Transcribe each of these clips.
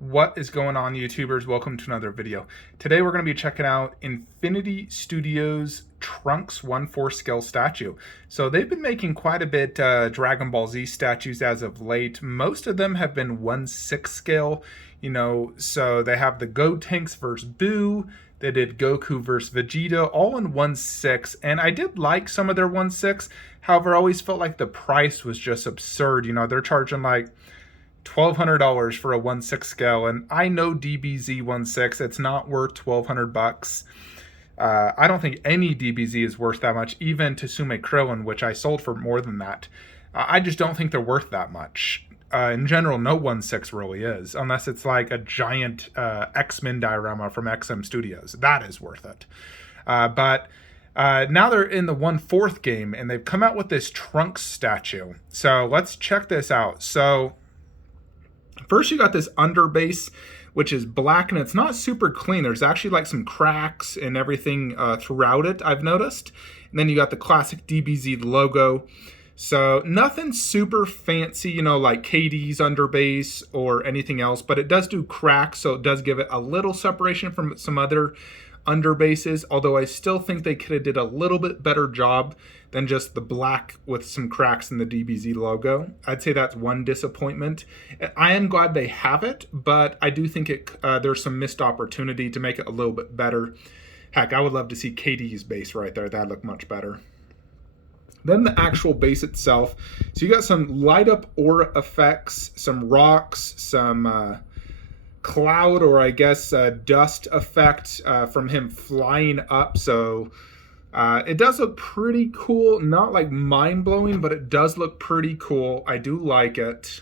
What is going on, YouTubers? Welcome to another video. Today we're going to be checking out Infinity Studios Trunks 1/4 scale statue. So they've been making quite a bit Dragon Ball Z statues as of late. Most of them have been 1/6 scale, so they have the Gotenks versus Boo. They did Goku versus Vegeta, all in 1/6, and I did like some of their 1/6. However, I always felt like the price was just absurd. They're charging like $1,200 for a 1/6 scale, and I know DBZ 1/6. It's not worth $1,200. I don't think any DBZ is worth that much, even Tsume Krillin, which I sold for more than that. I just don't think they're worth that much. In general, no 1/6 really is, unless it's like a giant X-Men diorama from XM Studios. That is worth it. But now they're in the 1/4 game, and they've come out with this Trunks statue. So let's check this out. So first, you got this underbase, which is black, and it's not super clean. There's actually like some cracks and everything throughout it, I've noticed. And then you got the classic DBZ logo. So nothing super fancy, like KD's underbase or anything else, but it does do cracks, so it does give it a little separation from some other underbases, although I still think they could have did a little bit better job than just the black with some cracks in the DBZ logo. I'd say that's one disappointment. I am glad they have it, but I do think there's some missed opportunity to make it a little bit better. Heck, I would love to see KD's base right there. That'd look much better. Then the actual base itself. So you got some light up aura effects, some rocks, some cloud, or I guess dust effect from him flying up. So it does look pretty cool. Not like mind-blowing, but it does look pretty cool. I do like it.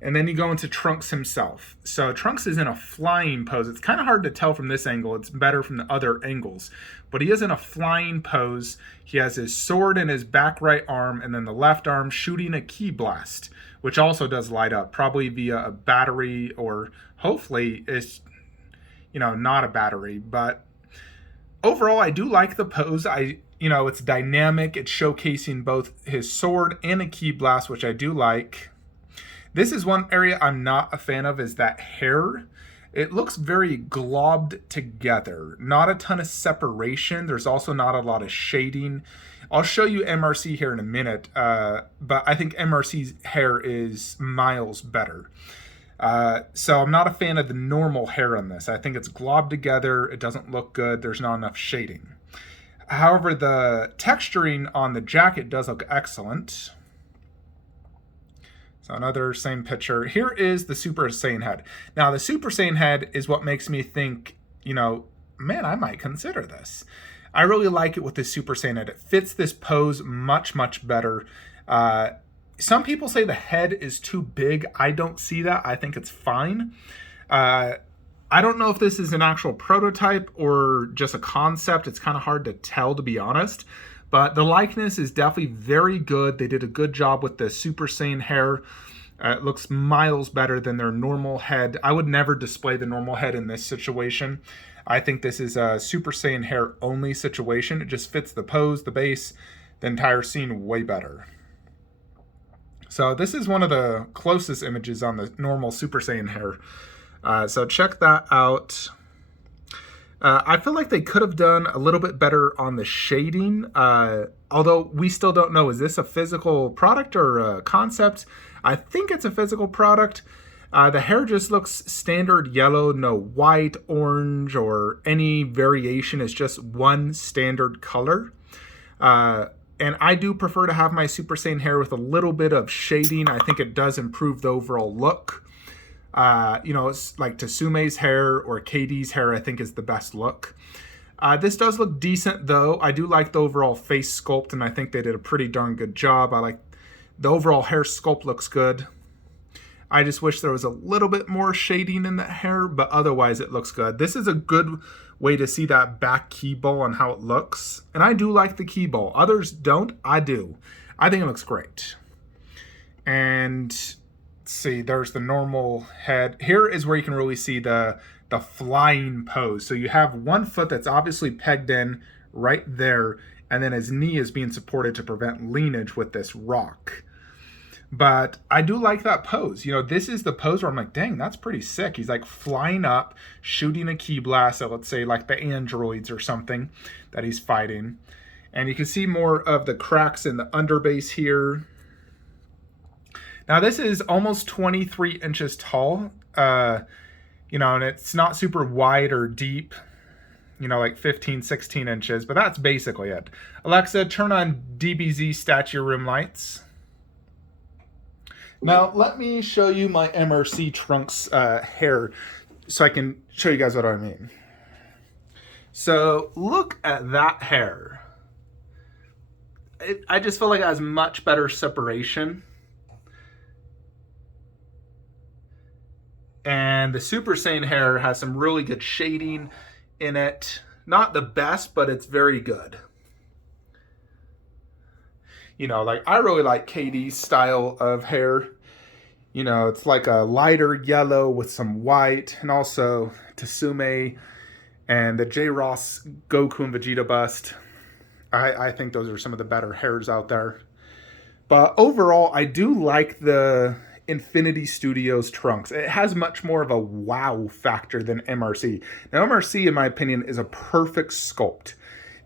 And then you go into Trunks himself. So Trunks is in a flying pose. It's kind of hard to tell from this angle. It's better from the other angles. But he is in a flying pose. He has his sword in his back right arm, and then the left arm shooting a ki blast, which also does light up, probably via a battery, or hopefully it's, not a battery. But overall, I do like the pose. It's dynamic. It's showcasing both his sword and a ki blast, which I do like. This is one area I'm not a fan of, is that hair. It looks very globbed together. Not a ton of separation. There's also not a lot of shading. I'll show you MRC here in a minute, but I think MRC's hair is miles better. So I'm not a fan of the normal hair on this. I think it's globbed together. It doesn't look good. There's not enough shading. However, the texturing on the jacket does look excellent. So another same picture. Here is the Super Saiyan head. Now, the Super Saiyan head is what makes me think, man, I might consider this. I really like it with the Super Saiyan head. It fits this pose much, much better. Some people say the head is too big. I don't see that. I think it's fine. I don't know if this is an actual prototype or just a concept. It's kind of hard to tell, to be honest. But the likeness is definitely very good. They did a good job with the Super Saiyan hair. It looks miles better than their normal head. I would never display the normal head in this situation. I think this is a Super Saiyan hair only situation. It just fits the pose, the base, the entire scene way better. So this is one of the closest images on the normal Super Saiyan hair. So check that out. I feel like they could have done a little bit better on the shading, although we still don't know, is this a physical product or a concept? I think it's a physical product. The hair just looks standard yellow, no white, orange, or any variation. It's just one standard color. And I do prefer to have my Super Saiyan hair with a little bit of shading. I think it does improve the overall look. It's like Tsume's hair or KD's hair, I think, is the best look. This does look decent, though. I do like the overall face sculpt, and I think they did a pretty darn good job. I like the overall hair sculpt, looks good. I just wish there was a little bit more shading in that hair, but otherwise it looks good. This is a good way to see that back key bowl and how it looks. And I do like the key bowl. Others don't. I do. I think it looks great. And see, there's the normal head. Here is where you can really see the flying pose. So you have one foot that's obviously pegged in right there, and then his knee is being supported to prevent leanage with this rock. But I do like that pose. You know, this is the pose where I'm like, dang, that's pretty sick. He's like flying up, shooting a ki blast at, let's say, like the androids or something that he's fighting. And you can see more of the cracks in the underbase here. Now, this is almost 23 inches tall, you know, and it's not super wide or deep, you know, like 15, 16 inches, but that's basically it. Alexa, turn on DBZ statue room lights. Now, let me show you my MRC Trunks hair so I can show you guys what I mean. So, look at that hair. I just feel like it has much better separation. And the Super Saiyan hair has some really good shading in it. Not the best, but it's very good. You know, like I really like KD's style of hair. You know, it's like a lighter yellow with some white, and also Tsume and the J. Ross Goku and Vegeta bust. I think those are some of the better hairs out there. But overall, I do like the Infinity Studios Trunks. It has much more of a wow factor than MRC. Now, MRC, in my opinion, is a perfect sculpt.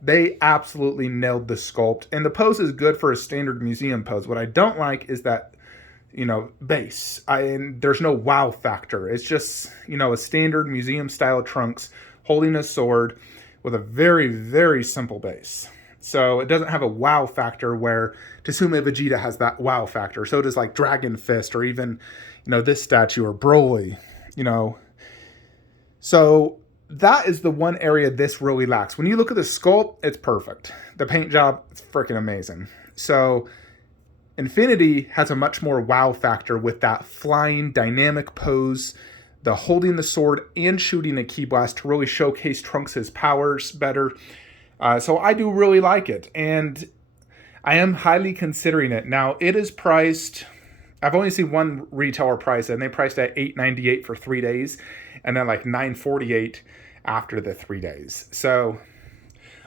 They absolutely nailed the sculpt, and the pose is good for a standard museum pose. What I don't like is that, you know, base. There's no wow factor. It's just, you know, a standard museum style Trunks holding a sword with a very, very simple base. So it doesn't have a wow factor where Tsume Vegeta has that wow factor. So does like Dragon Fist or even, you know, this statue or Broly, you know. So that is the one area this really lacks. When you look at the sculpt, it's perfect. The paint job, it's freaking amazing. So Infinity has a much more wow factor with that flying dynamic pose, the holding the sword and shooting a ki blast to really showcase Trunks' powers better. So I do really like it, and I am highly considering it. Now, it is priced, I've only seen one retailer price it, and they priced at $8.98 for 3 days, and then like $9.48 after the 3 days. So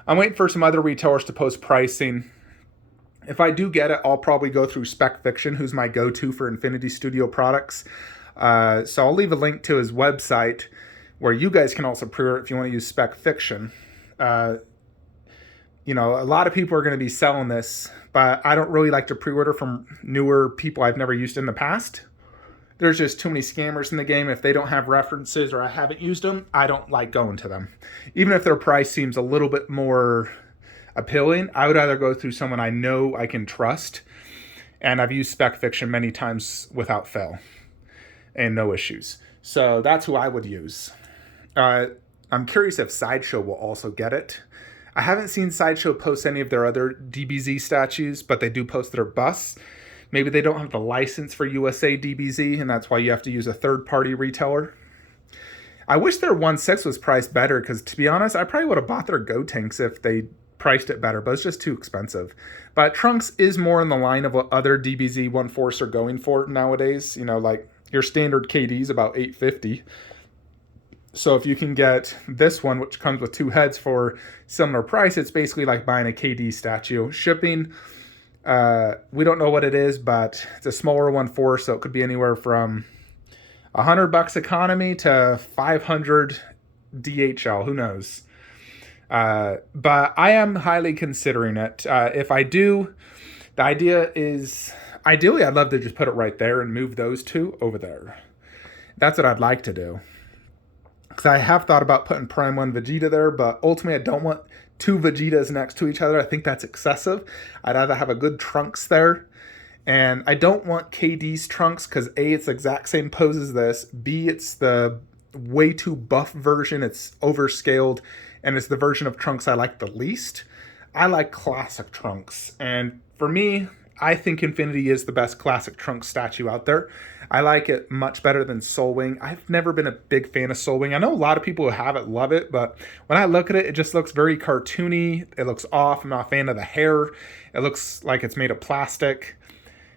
I'm waiting for some other retailers to post pricing. If I do get it, I'll probably go through Spec Fiction, who's my go-to for Infinity Studio products. So I'll leave a link to his website where you guys can also pre-order if you want to use Spec Fiction. You know, a lot of people are going to be selling this, but I don't really like to pre-order from newer people I've never used in the past. There's just too many scammers in the game. If they don't have references or I haven't used them, I don't like going to them. Even if their price seems a little bit more appealing, I would either go through someone I know I can trust, and I've used Spec Fiction many times without fail and no issues. So that's who I would use. I'm curious if Sideshow will also get it. I haven't seen Sideshow post any of their other DBZ statues, but they do post their busts. Maybe they don't have the license for USA DBZ, and that's why you have to use a third-party retailer. I wish their 1/6 was priced better, because to be honest, I probably would have bought their Gotenks if they priced it better, but it's just too expensive. But Trunks is more in the line of what other DBZ 1/4s are going for nowadays. You know, like your standard KD is about $850. So if you can get this one, which comes with 2 heads for similar price, it's basically like buying a KD statue. Shipping, we don't know what it is, but it's a smaller 1/4, so it could be anywhere from $100 economy to $500 DHL. Who knows? But I am highly considering it. If I do, the idea is, ideally, I'd love to just put it right there and move those two over there. That's what I'd like to do. Because I have thought about putting Prime 1 Vegeta there, but ultimately I don't want 2 Vegetas next to each other. I think that's excessive. I'd rather have a good Trunks there. And I don't want KD's Trunks because A, it's the exact same pose as this. B, it's the way too buff version. It's overscaled. And it's the version of Trunks I like the least. I like classic Trunks. And for me, I think Infinity is the best classic Trunks statue out there. I like it much better than Soul Wing. I've never been a big fan of Soul Wing. I know a lot of people who have it love it, but when I look at it, it just looks very cartoony. It looks off. I'm not a fan of the hair. It looks like it's made of plastic,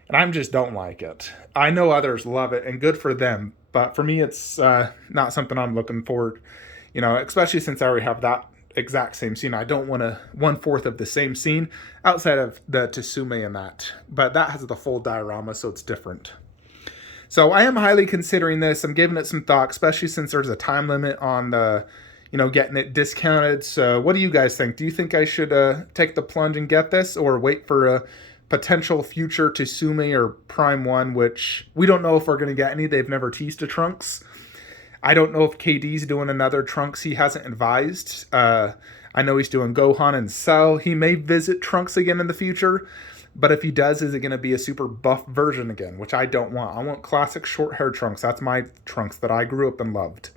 and I just don't like it. I know others love it, and good for them, but for me, it's not something I'm looking forward, you know, especially since I already have that exact same scene. I don't want a 1/4 of the same scene outside of the Tsume and that. But that has the full diorama, so it's different. So I am highly considering this. I'm giving it some thought, especially since there's a time limit on the, getting it discounted. So what do you guys think? Do you think I should take the plunge and get this, or wait for a potential future Tsume or Prime 1, which we don't know if we're going to get any. They've never teased a Trunks. I don't know if KD's doing another Trunks. He hasn't advised. I know he's doing Gohan and Cell. He may visit Trunks again in the future. But if he does, is it going to be a super buff version again, which I don't want. I want classic short hair Trunks. That's my Trunks that I grew up and loved.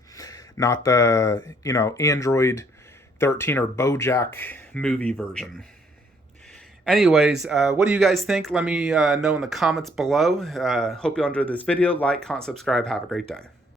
Not the, Android 13 or BoJack movie version. Anyways, what do you guys think? Let me know in the comments below. Hope you enjoyed this video. Like, comment, subscribe. Have a great day.